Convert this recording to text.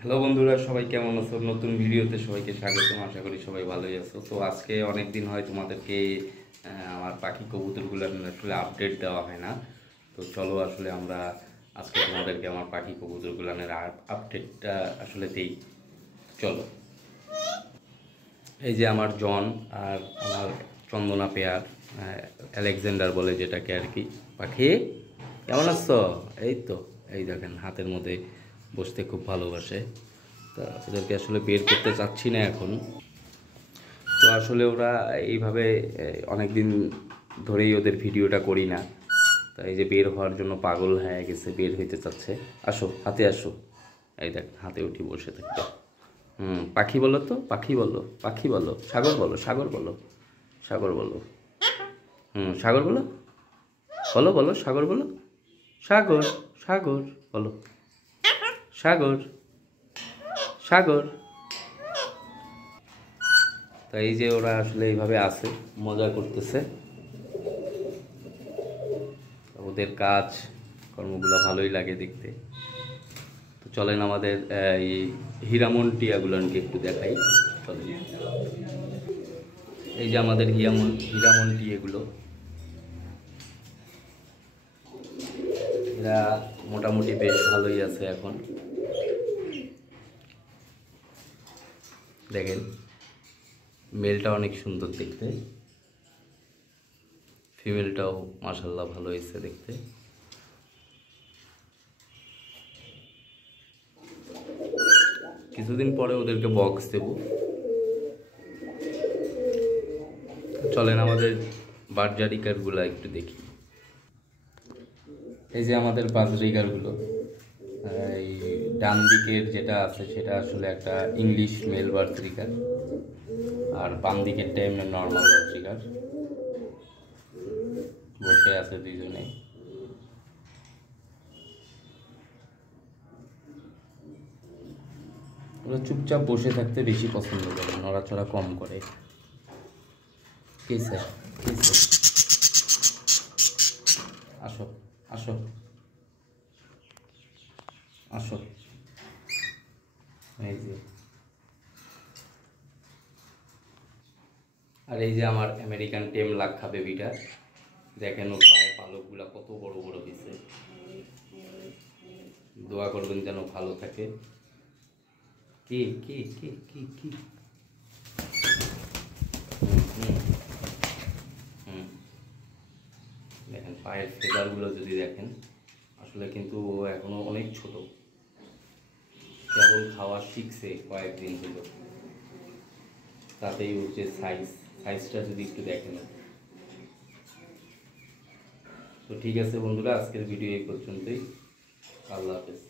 Hello বন্ধুরা, সবাই কেমন আছো? নতুন ভিডিওতে সবাইকে স্বাগতম। আশা করি সবাই ভালোই আছো। তো আজকে অনেক দিন হয় তোমাদেরকে আমার পাখি কবুতরগুলো আসলে আপডেট দেওয়া হয় না। তো চলো আসলে আমরা আজকে তোমাদেরকে আমার পাখি কবুতরগুলোর আপডেটটা আসলে দেই। চলো, এই যে আমার জন আর আমার চন্দনা পেয়ার, আলেকজান্ডার বলে যেটাকে আর কি। পাখি কেমন আছো? এই তো, এই দেখেন হাতের মধ্যে বসতে খুব ভালোবাসে। তা ওদেরকে আসলে বের করতে চাচ্ছি না এখন। তো আসলে ওরা এইভাবে অনেক দিন ধরেই ওদের ভিডিওটা করি না। তাই এই যে বের হওয়ার জন্য পাগল হয়ে গেছে, বের হইতে চাচ্ছে। আসো, হাতে আসো। এই দেখ, হাতে উঠি বসে থাকবে। পাখি বলো তো, পাখি বলো, পাখি বলো, সাগর বলো, সাগর বলো, সাগর বলো। সাগর বলো, বলো বলো, সাগর বলো, সাগর, সাগর বলো, সাগর, সাগর। তো এই যে ওরা আসলে এইভাবে আছে, মজা করতেছে। ওদের কাজ কর্মগুলো ভালোই লাগে দেখতে। তো চলেন আমাদের এই হীরামন টিয়াগুলোকে একটু দেখাই। চলেন, এই যে আমাদের হীরামন টিয়াগুলো, এরা মোটামুটি বেশ ভালোই আছে এখন। দেখেন, মেলটা অনেক সুন্দর দেখতে, ফিমেলটাও মাশাআল্লাহ ভালো হয়েছে দেখতে। কিছুদিন পরে ওদেরকে বক্স দেব। চলেন আমাদের বার্জারিকারগুলো একটু দেখি। এই যে আমাদের বার্জারিকারগুলো, এই ডান দিকের যেটা আছে সেটা আসলে একটা ইংলিশ মেল বার্জারিকার, আর বাম দিকেরটা এমনি নর্মাল বার্জারিকার। বসে আছে দুইজনে। ওরা চুপচাপ বসে থাকতে বেশি পছন্দ করে, নড়াচড়া কম করে। কি স্যার, কি স্যার? আসো, আসো, আসো। এই যে, আর এই যে আমার আমেরিকান টেম লাক্ষা বেবিটা, দেখেন ওর পায়ের পালকগুলা কত বড় বড় হয়েছে। দোয়া করবেন যেন ভালো থাকে। কি কি কি কি কি হুম, দেখেন পায়ের ফেদারগুলো যদি দেখেন, আসলে কিন্তু ও এখনো অনেক ছোট, কেবল খাওয়া শিখছে কয়েকদিন হলো। তাতেই ওর যে সাইজটা যদি একটু দেখেন। তো ঠিক আছে বন্ধুরা, আজকের ভিডিও এই পর্যন্তই। আল্লাহ হাফেজ।